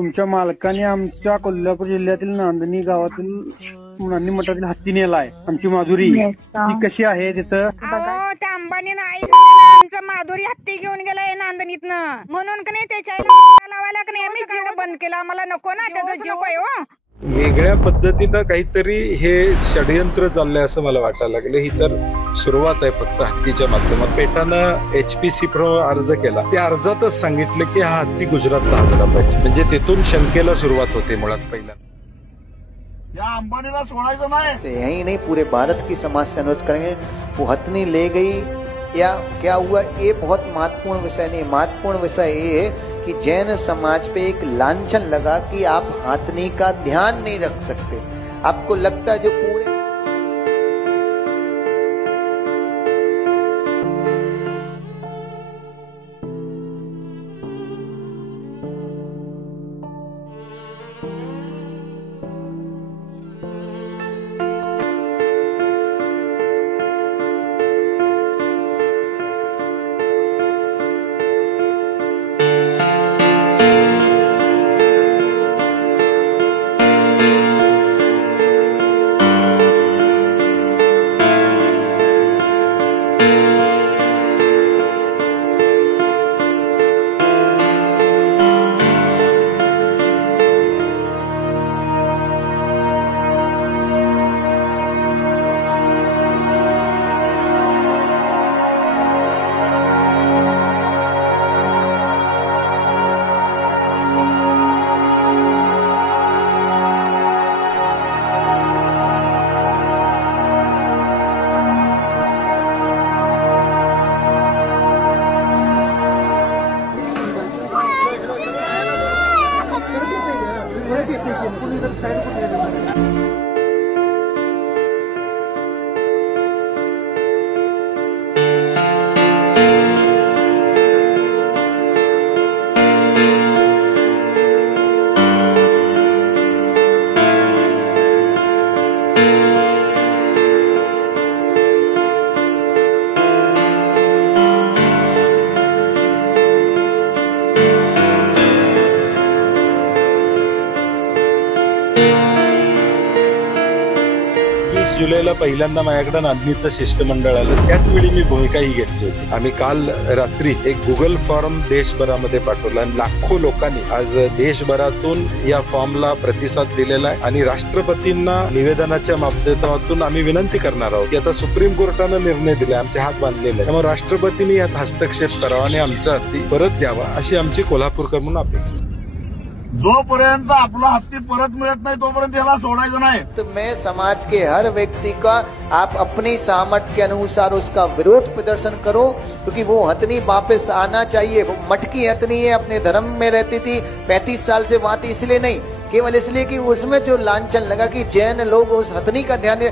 तुमच्या मालकाने आमच्या कोल्हापूर जिल्ह्यातील नांदणी गावातील नांदणी मठातील हत्ती नेला आहे. आमची माधुरी ती कशी आहे तिथं? त्या अंबानीनं आई आमचं माधुरी हत्ती घेऊन गेलाय नांदणीतनं, म्हणून का नाही त्याच्या लावायला का नाही आम्ही जीव बंद केला. आम्हाला नको ना त्याचा जीव आहे. हो, वेगळ्या पद्धतीनं काहीतरी हे षडयंत्र चाललंय असं मला वाटायला लागलं. ही तर सुरुवात आहे फक्त हत्तीच्या माध्यमात. पेटानं HPC अर्ज केला, त्या अर्जातच सांगितलं की हा हत्ती गुजरातला हलला पाहिजे. म्हणजे तिथून शंकेला सुरुवात होते मुळात पहिला. या अंबानीला सोडायचं नाही. यही नहीं, पूरे भारत की समाज से अनुरोध करेंगे वो हथनी ले गई या क्या हुआ, ये बहुत महत्वपूर्ण विषय नहीं. महत्वपूर्ण विषय ये है कि जैन समाज पे एक लांछन लगा कि आप हथनी का ध्यान नहीं रख सकते. आपको लगता है जो पूरे जुलैला पहिल्यांदा माझ्याकडे नांदणीचं शिष्टमंडळ आलं. त्याच वेळी मी भूमिकाही घेतली होती. आम्ही काल रात्री एक गुगल फॉर्म देशभरामध्ये पाठवला आणि लाखो लोकांनी आज देशभरातून या फॉर्मला प्रतिसाद दिलेला आहे. आणि राष्ट्रपतींना निवेदनाच्या माध्यमातून आम्ही विनंती करणार आहोत की आता सुप्रीम कोर्टानं निर्णय दिला, आमचे हात बांधलेले आहे, त्यामुळे राष्ट्रपतींनी यात हस्तक्षेप करावा आणि आमचा हत्ती परत द्यावा अशी आमची कोल्हापूरकर म्हणून अपेक्षा. जोपर्यंत आपला हत्ती परत मिळत नाही तोपर्यंत याला सोडायचं नाही. तो मैं समाज के हर व्यक्ति का आप अपनी सामर्थ्य के अनुसार उसका विरोध प्रदर्शन करो, क्योंकि वो हथनी वापस आना चाहिए. वो मटकी हथनी है, अपने धर्म में रहती थी, 35 साल से वहां थी, इसलिए नहीं, केवल इसलिए कि उसमें जो लांछन लगा कि जैन लोग उस हथनी का ध्यान